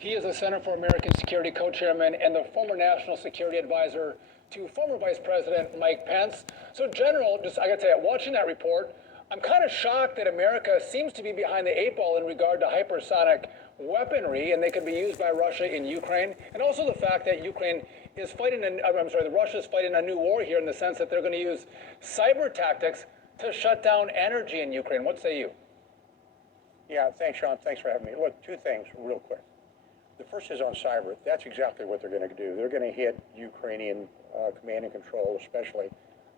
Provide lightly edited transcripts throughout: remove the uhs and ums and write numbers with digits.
He is the Center for American Security co-chairman and the former national security advisor to former Vice President Mike Pence. So, General, just I gotta tell you, watching that report, I'm kind of shocked that America seems to be behind the eight ball in regard to hypersonic weaponry, and they could be used by Russia in Ukraine, and also the fact that Ukraine is fighting, Russia is fighting a new war here in the sense that they're going to use cyber tactics to shut down energy in Ukraine. What say you? Yeah, thanks, Sean. Thanks for having me. Look, two things real quick. The first is on cyber. That's exactly what they're going to do. They're going to hit Ukrainian command and control, especially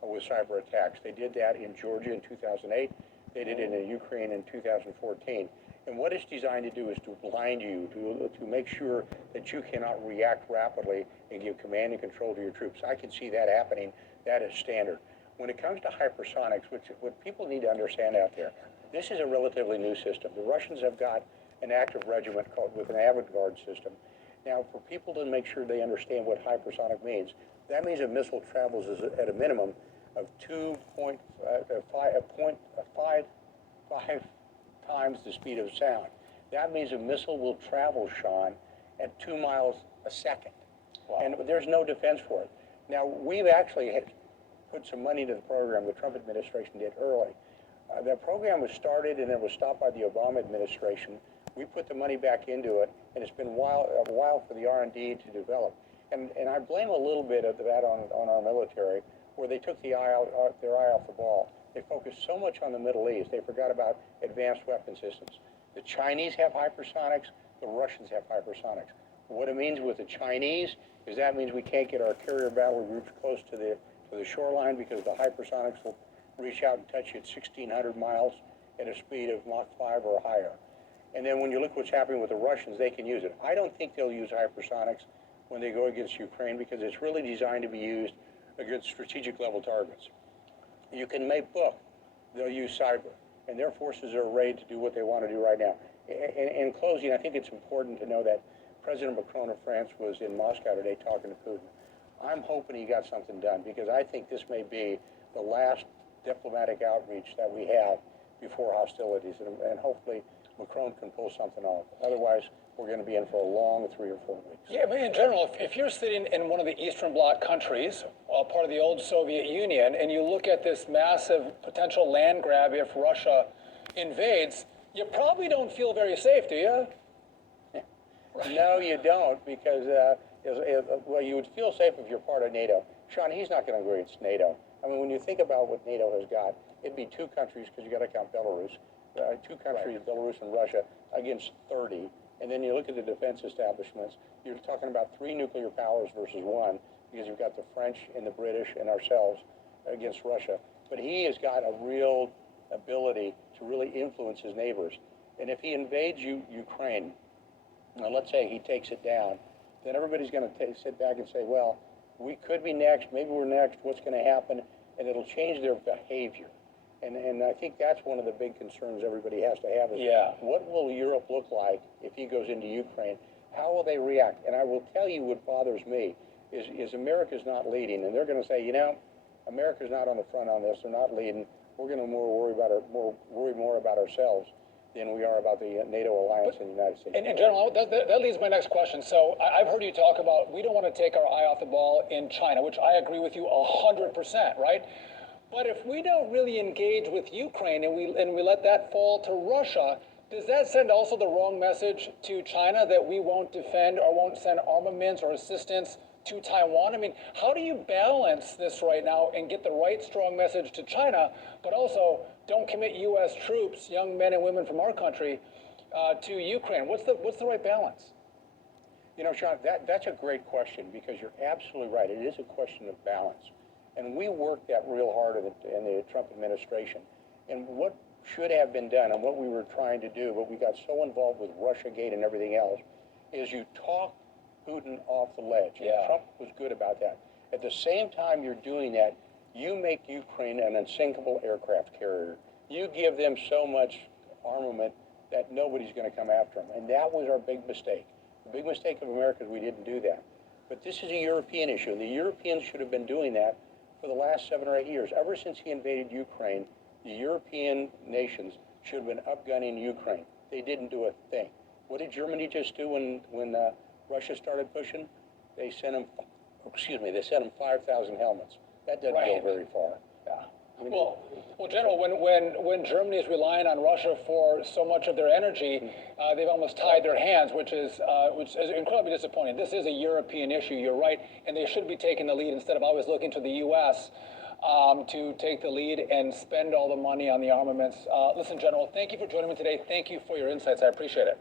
with cyber attacks. They did that in Georgia in 2008. They did it in Ukraine in 2014. And what it's designed to do is to blind you, to make sure that you cannot react rapidly and give command and control to your troops. I can see that happening. That is standard. When it comes to hypersonics, what people need to understand out there, this is a relatively new system. The Russians have got an active regiment called with an avant-garde system. Now, for people to make sure they understand what hypersonic means, that means a missile travels at a minimum of 2.5 times the speed of sound. That means a missile will travel, Sean, at 2 miles a second. Wow. And there's no defense for it. Now, we've actually put some money into the program. The Trump administration did early. The program was started and it was stopped by the Obama administration. We put the money back into it, and it's been a while for the R&D to develop. And I blame a little bit of that on our military, where they took their eye off the ball. They focused so much on the Middle East, they forgot about advanced weapon systems. The Chinese have hypersonics, the Russians have hypersonics. What it means with the Chinese is that means we can't get our carrier battle groups close to the shoreline because the hypersonics will reach out and touch you at 1,600 miles at a speed of Mach 5 or higher. And then when you look what's happening with the Russians, they can use it. I don't think they'll use hypersonics when they go against Ukraine because it's really designed to be used against strategic level targets. You can make book, they'll use cyber, and their forces are ready to do what they want to do right now. In closing, I think it's important to know that President Macron of France was in Moscow today talking to Putin. I'm hoping he got something done because I think this may be the last diplomatic outreach that we have before hostilities, and hopefully Macron can pull something off. Otherwise, we're going to be in for a long 3 or 4 weeks. Yeah, but in general, if you're sitting in one of the Eastern Bloc countries, part of the old Soviet Union, and you look at this massive potential land grab if Russia invades, you probably don't feel very safe, do you? No, you don't, because, well, you would feel safe if you're part of NATO. Sean, he's not going to agree it's NATO. I mean, when you think about what NATO has got, it'd be 2 countries, because you got to count Belarus, 2 countries, right. Belarus and Russia, against 30. And then you look at the defense establishments, you're talking about 3 nuclear powers versus 1, because you've got the French and the British and ourselves against Russia. But he has got a real ability to really influence his neighbors. And if he invades Ukraine, now let's say he takes it down, then everybody's going to sit back and say, well, we could be next, maybe we're next, what's going to happen? And it'll change their behavior. And I think that's one of the big concerns everybody has to have is what will Europe look like if he goes into Ukraine? How will they react? And I will tell you what bothers me is America's not leading. And they're going to say, you know, America's not on the front on this. They're not leading. We're going to worry more about ourselves than we are about the NATO alliance in the United States. And General, that leads to my next question. So I've heard you talk about we don't want to take our eye off the ball in China, which I agree with you 100%, right? But if we don't really engage with Ukraine and we let that fall to Russia, does that send also the wrong message to China that we won't defend or won't send armaments or assistance to Taiwan? I mean, how do you balance this right now and get the right strong message to China, but also don't commit U.S. troops, young men and women from our country, to Ukraine? What's the right balance? You know, Sean, that's a great question because you're absolutely right. It is a question of balance. And we worked that real hard in the Trump administration. And what should have been done and what we were trying to do, but we got so involved with Russiagate and everything else, is you talk Putin off the ledge. And Trump was good about that. At the same time you're doing that, you make Ukraine an unsinkable aircraft carrier. You give them so much armament that nobody's going to come after them. And that was our big mistake. The big mistake of America is we didn't do that. But this is a European issue, and the Europeans should have been doing that for the last 7 or 8 years. Ever since he invaded Ukraine, the European nations should have been upgunning Ukraine. They didn't do a thing. What did Germany just do when Russia started pushing? They sent them, they sent them 5,000 helmets. That doesn't go very far. Yeah. Well, General, when Germany is relying on Russia for so much of their energy, they've almost tied their hands, which is incredibly disappointing. This is a European issue, you're right, and they should be taking the lead instead of always looking to the U.S. To take the lead and spend all the money on the armaments. Listen, General, thank you for joining me today. Thank you for your insights. I appreciate it.